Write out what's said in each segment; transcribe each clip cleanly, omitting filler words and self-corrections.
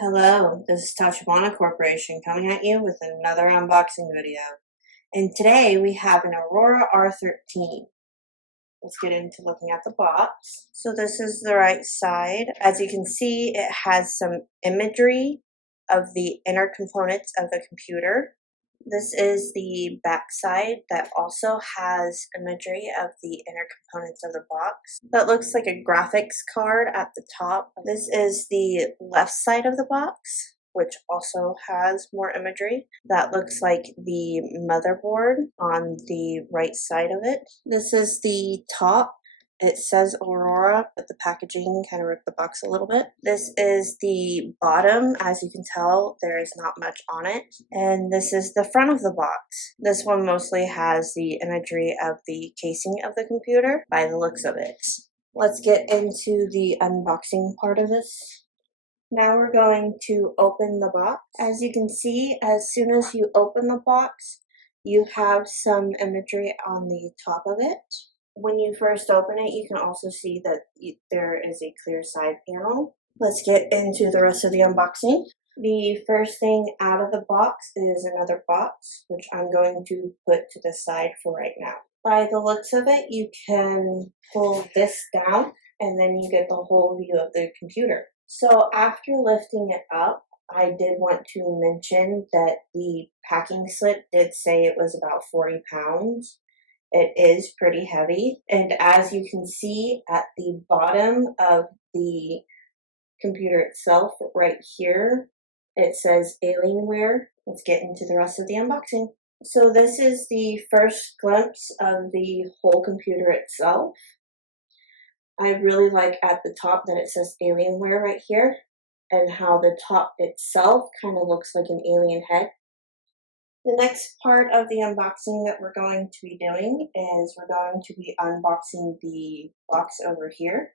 Hello, this is Tachibana Corporation coming at you with another unboxing video. And today we have an Aurora R13. Let's get into looking at the box. So this is the right side. As you can see, it has some imagery of the inner components of the computer. This is the back side that also has imagery of the inner components of the box. That looks like a graphics card at the top. This is the left side of the box, which also has more imagery. That looks like the motherboard on the right side of it. This is the top. It says Aurora, but the packaging kind of ripped the box a little bit. This is the bottom. As you can tell, there is not much on it. And this is the front of the box. This one mostly has the imagery of the casing of the computer by the looks of it. Let's get into the unboxing part of this. Now we're going to open the box. As you can see, as soon as you open the box, you have some imagery on the top of it. When you first open it, you can also see that there is a clear side panel. Let's get into the rest of the unboxing. The first thing out of the box is another box, which I'm going to put to the side for right now. By the looks of it, you can pull this down and then you get the whole view of the computer. So after lifting it up, I did want to mention that the packing slip did say it was about 40 pounds. It is pretty heavy, and as you can see at the bottom of the computer itself right here, it says Alienware. Let's get into the rest of the unboxing. So this is the first glimpse of the whole computer itself. I really like at the top that it says Alienware right here, and how the top itself kind of looks like an alien head. The next part of the unboxing that we're going to be doing is we're going to be unboxing the box over here.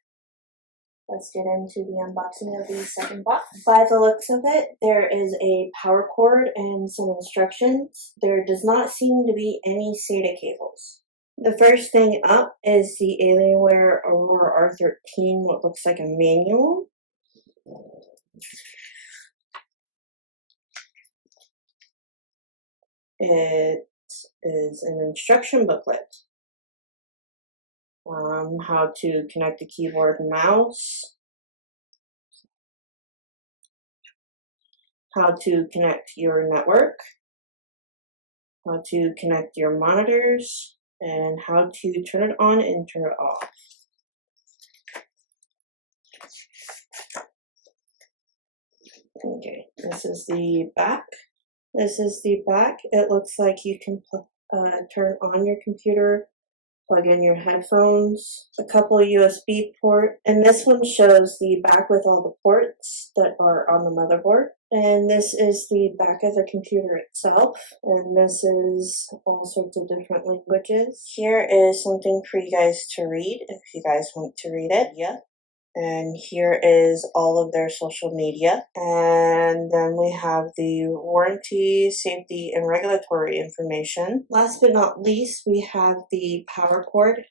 Let's get into the unboxing of the second box. By the looks of it, there is a power cord and some instructions. There does not seem to be any SATA cables. The first thing up is the Alienware Aurora R13, what looks like a manual. It is an instruction booklet. How to connect the keyboard and mouse. How to connect your network. How to connect your monitors. And how to turn it on and turn it off. Okay, this is the back. This is the back. It looks like you can turn on your computer, plug in your headphones, a couple of USB ports, and this one shows the back with all the ports that are on the motherboard. And this is the back of the computer itself, and this is all sorts of different languages. Here is something for you guys to read if you guys want to read it. Yeah. And here is all of their social media. And then we have the warranty, safety, and regulatory information. Last but not least, we have the power cord.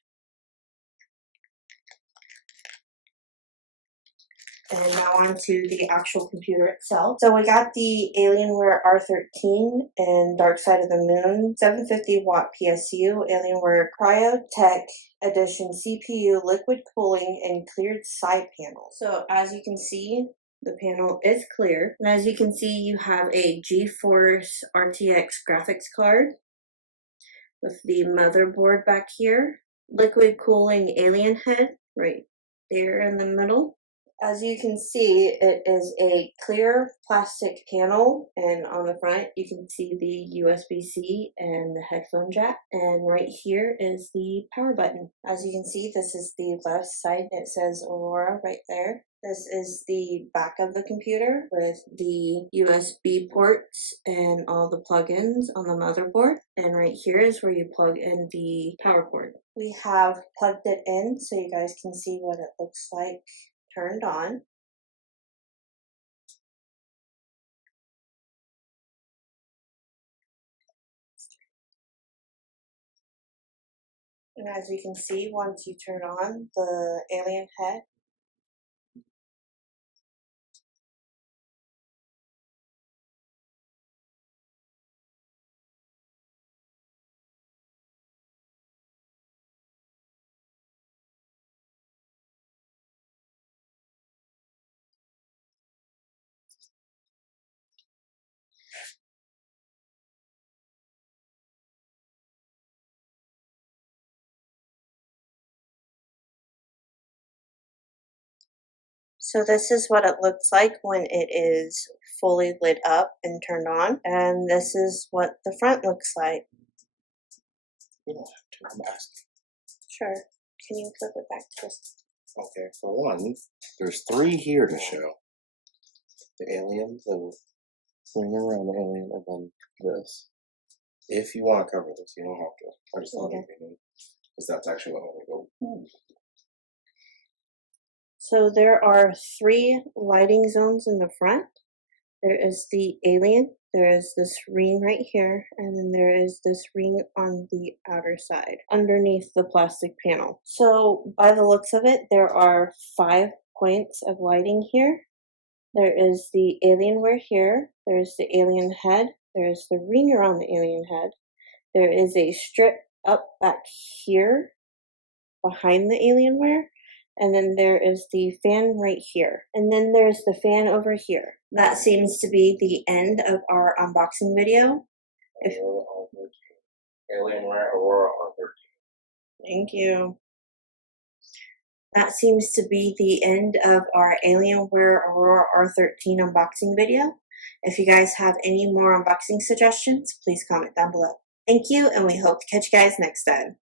And now on to the actual computer itself. So we got the Alienware R13 in Dark Side of the Moon, 750 watt PSU, Alienware Cryotech Edition CPU, liquid cooling, and cleared side panel. So as you can see, the panel is clear. And as you can see, you have a GeForce RTX graphics card with the motherboard back here. Liquid cooling alien head right there in the middle. As you can see, it is a clear plastic panel, and on the front you can see the USB-C and the headphone jack, and right here is the power button. As you can see, this is the left side. It says Aurora right there. This is the back of the computer with the USB ports and all the plugins on the motherboard. And right here is where you plug in the power cord. We have plugged it in so you guys can see what it looks like turned on. And as you can see, once you turn on the alien head, So this is what it looks like when it is fully lit up and turned on. And this is what the front looks like. You don't have to, I'm asking. Sure. Can you flip it back to this? Okay, for one, there's 3 here to show. The alien, the ring around the alien, and then this. If you want to cover this, you don't have to. I just thought it'd be neat. Because that's actually what I want to go. So there are 3 lighting zones in the front. There is the alien, there is this ring right here, and then there is this ring on the outer side, underneath the plastic panel. So by the looks of it, there are 5 points of lighting here. There is the Alienware here, there's the alien head, there's the ring around the alien head, there is a strip up back here behind the Alienware, and then there is the fan right here, and then there's the fan over here. That seems to be the end of our unboxing video. Alienware Aurora R13. Thank you. That seems to be the end of our Alienware Aurora R13 unboxing video. If you guys have any more unboxing suggestions, please comment down below. Thank you, and we hope to catch you guys next time.